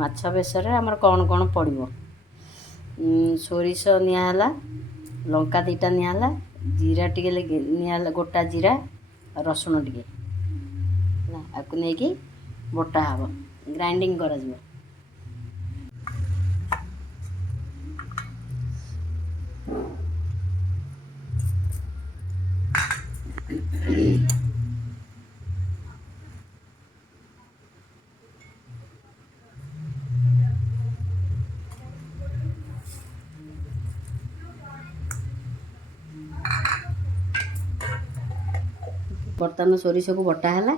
ମାଛ ବେସରରେ ଆମର କ'ଣ କ'ଣ ପଡ଼ିବ। ସୋରିଷ ନିଆହେଲା, ଲଙ୍କା 2ଟା ନିଆହେଲା, ଜିରା ଟିକେ ନିଆହେଲା, ଗୋଟା ଜିରା, ରସୁଣ ଟିକେ ହେଲା, ଆକୁ ନେଇକି ବଟା ହେବ, ଗ୍ରାଇଣ୍ଡିଙ୍ଗ କରାଯିବ। ବର୍ତ୍ତମାନ ସୋରିଷକୁ ବଟା ହେଲା,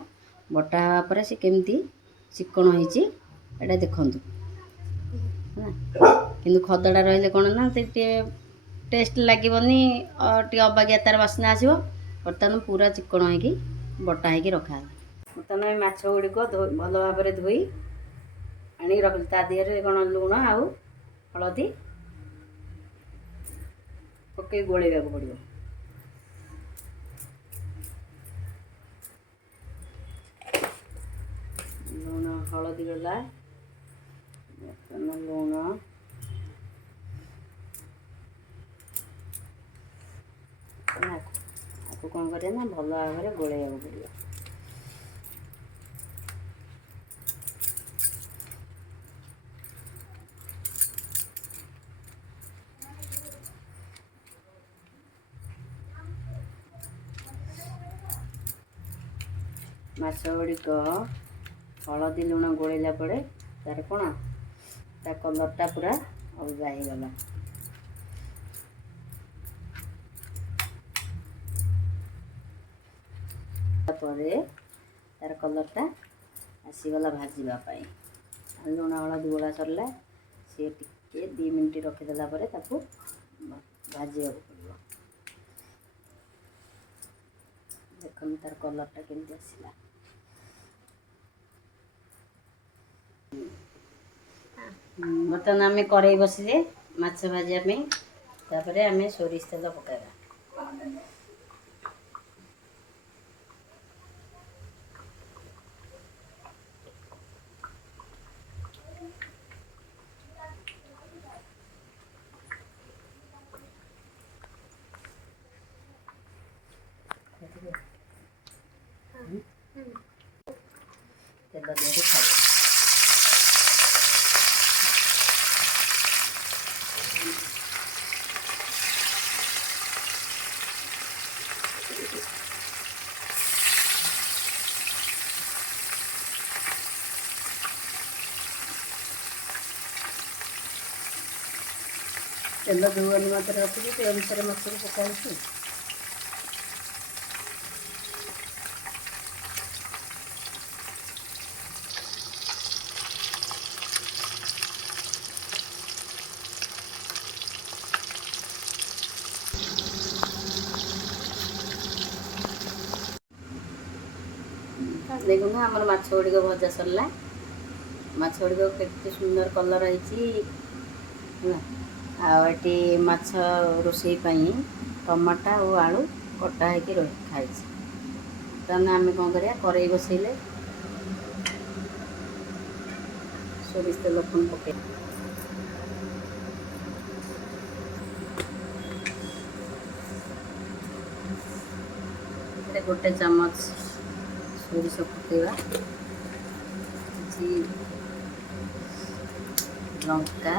ବଟା ହେବା ପରେ ସେ କେମିତି ଚିକଣ ହେଇଛି ଏଇଟା ଦେଖନ୍ତୁ ହେଲା। କିନ୍ତୁ ଖଦଡ଼ା ରହିଲେ କ'ଣ ନା ଟିକେ ଟେଷ୍ଟ ଲାଗିବନି, ଟିକେ ଅବାଗିଆ ତାର ବାସ୍ନା ଆସିବ। ବର୍ତ୍ତମାନ ପୁରା ଚିକଣ ହେଇକି ବଟା ହେଇକି ରଖା ହେଲା। ବର୍ତ୍ତମାନ ଏ ମାଛ ଗୁଡ଼ିକ ଭଲ ଭାବରେ ଧୋଇ ଆଣିକି ରଖିଲି। ତା ଦେହରେ କ'ଣ ଲୁଣ ଆଉ ହଳଦୀ ପକେଇ ଗୋଳେଇବାକୁ ପଡ଼ିବ। ଲୁଣ ହଳଦୀ ଗଲା, ବର୍ତ୍ତମାନ ଲୁଣ ଆକୁ କ'ଣ କରିବା ନା ଭଲ ଭାବରେ ଗୋଳେଇବାକୁ ପଡ଼ିବ। ମାଛ ଗୁଡ଼ିକ ହଳଦୀ ଲୁଣ ଗୋଳେଇଲା ପରେ ତାର କ'ଣ ତା କଲର୍ଟା ପୁରା ଅଲଗା ହେଇଗଲା। ତାପରେ ତାର କଲର୍ଟା ଆସିଗଲା ଭାଜିବା ପାଇଁ। ଲୁଣ ହଳଦୀ ଗୋଳା ସରିଲା, ସିଏ ଟିକେ 2 ମିନିଟ୍ ରଖିଦେଲା ପରେ ତାକୁ ଭାଜିବାକୁ ପଡ଼ିବ। ଦେଖନ୍ତୁ ତାର କଲର୍ଟା କେମିତି ଆସିଲା। ବର୍ତ୍ତମାନ ଆମେ କରେଇ ବସିଲେ ମାଛ ଭାଜିବା ପାଇଁ। ତାପରେ ଆମେ ସୋରିଷ ତେଲ ପକାଇବା। ତେଲ ଦେହରେ ଖାଇବା। ତେଲ ଯେଉଁ ଅନୁପାତରେ ରଖିଛି ସେ ଅନୁସାରେ ମାଛକୁ ପକାଉଛି। ଦେଖନ୍ତୁ ଆମର ମାଛ ଗୁଡ଼ିକ ଭଜା ସରିଲା। ମାଛ ଗୁଡ଼ିକ କେତେ ସୁନ୍ଦର କଲର୍ ହେଇଛି ହେଲା। ଆଉ ଏଠି ମାଛ ରୋଷେଇ ପାଇଁ ଟମାଟୋ ଆଉ ଆଳୁ କଟା ହେଇକି ରଖାହେଇଛି। ତାହେଲେ ଆମେ କ'ଣ କରିବା, କରେଇ ବସେଇଲେ ସୋରିଷ ତେଲ ପୁଣି ପକେଇବା। ଏଥିରେ 1 ଚାମଚ ସୋରିଷ ପକେଇବା, କିଛି ଲଙ୍କା,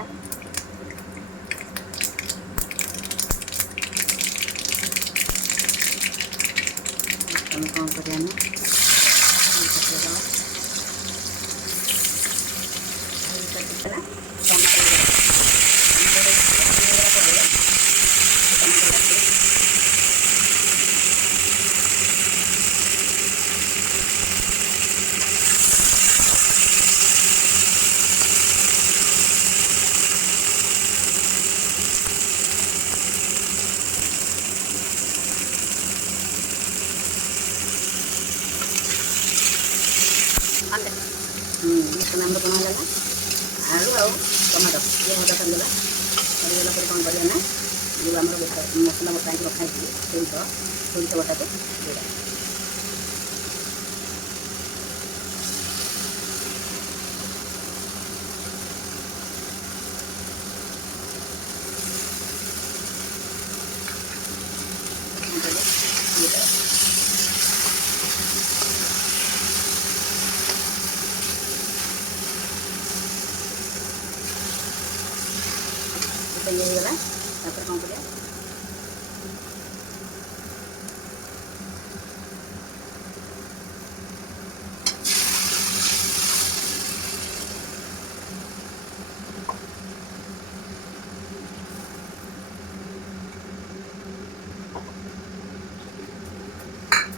ଆମେ କ'ଣ କରିବା ନା ପକେଇଦେବା। ଆମର କ'ଣ ହେଲା ନା ଆଳୁ ଆଉ ଟମାଟୋ ଇଏ ଭଜା କରିଦେଲା। କରିଦେଲା ପରେ କ'ଣ କରିବା ନା ଯେଉଁ ଆମର ମସଲା ବଟା ହେଇକି ରଖାହେଇଛି ସୋରିଷ ବଟାକୁ ଦେଇଦେବା। ତ ଇଏ ହେଇଗଲା। ତାପରେ କ'ଣ କରିବା,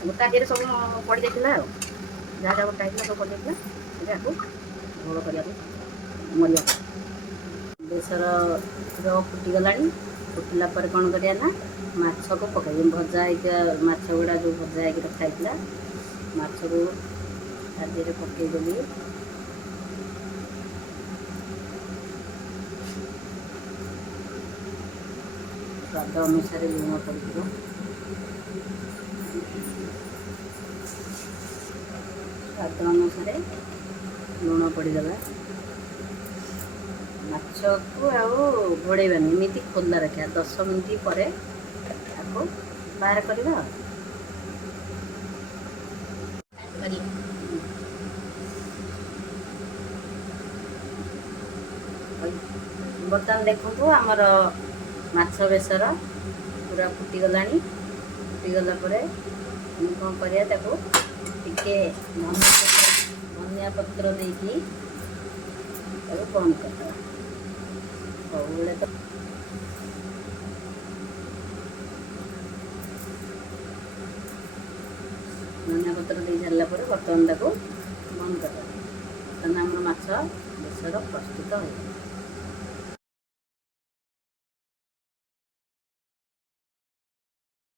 ଗୋଟା ଦିହରେ ସବୁ ପଡ଼ିଯାଇଥିଲା ଆଉ ଯାହା ଯାହା ଗୋଟା ହେଇଥିଲା ସବୁ ପଡ଼ିଯାଇଥିଲା। ଏବେ ଆକୁ ଝୋଳ କରିବାକୁ ମରିବା। ବେସର ଫୁଟିଗଲାଣି। ଫୁଟିଲା ପରେ କ'ଣ କରିବା ନା ମାଛକୁ ପକାଇବା। ଭଜା ହେଇଥିବା ମାଛ ଗୁଡ଼ା ଯେଉଁ ଭଜା ହେଇକି ରଖା ହେଇଥିଲା ମାଛକୁ ତା ଦେହରେ ପକାଇଦେଲି। ସ୍ୱାଦ ଅନୁସାରେ ଲୁଣ ପଡ଼ିଯିବ। ସ୍ୱାଦ ଅନୁସାରେ ଲୁଣ ପଡ଼ିଗଲା। ମାଛକୁ ଆଉ ଘୋଡ଼େଇବାନି, ଏମିତି ଖୋଲା ରଖିବା। 10 ମିନିଟ୍ ପରେ ତାକୁ ବାହାର କରିବା। ବର୍ତ୍ତମାନ ଦେଖନ୍ତୁ ଆମର ମାଛ ବେସର ପୁରା ଫୁଟିଗଲାଣି। ଫୁଟିଗଲା ପରେ ଆମେ କ'ଣ କରିବା, ତାକୁ ଟିକେ ଧନିଆ ପତ୍ର ଦେଇକି ତାକୁ ବନ୍ଦ କରିଦେବା। ସବୁବେଳେ ତ ଧନିଆ ପତ୍ର ଦେଇ ସାରିଲା ପରେ ବର୍ତ୍ତମାନ ତାକୁ ବନ୍ଦ କରିଦେବା। ବର୍ତ୍ତମାନ ଆମର ମାଛ ବେସର ପ୍ରସ୍ତୁତ ହୋଇଗଲା।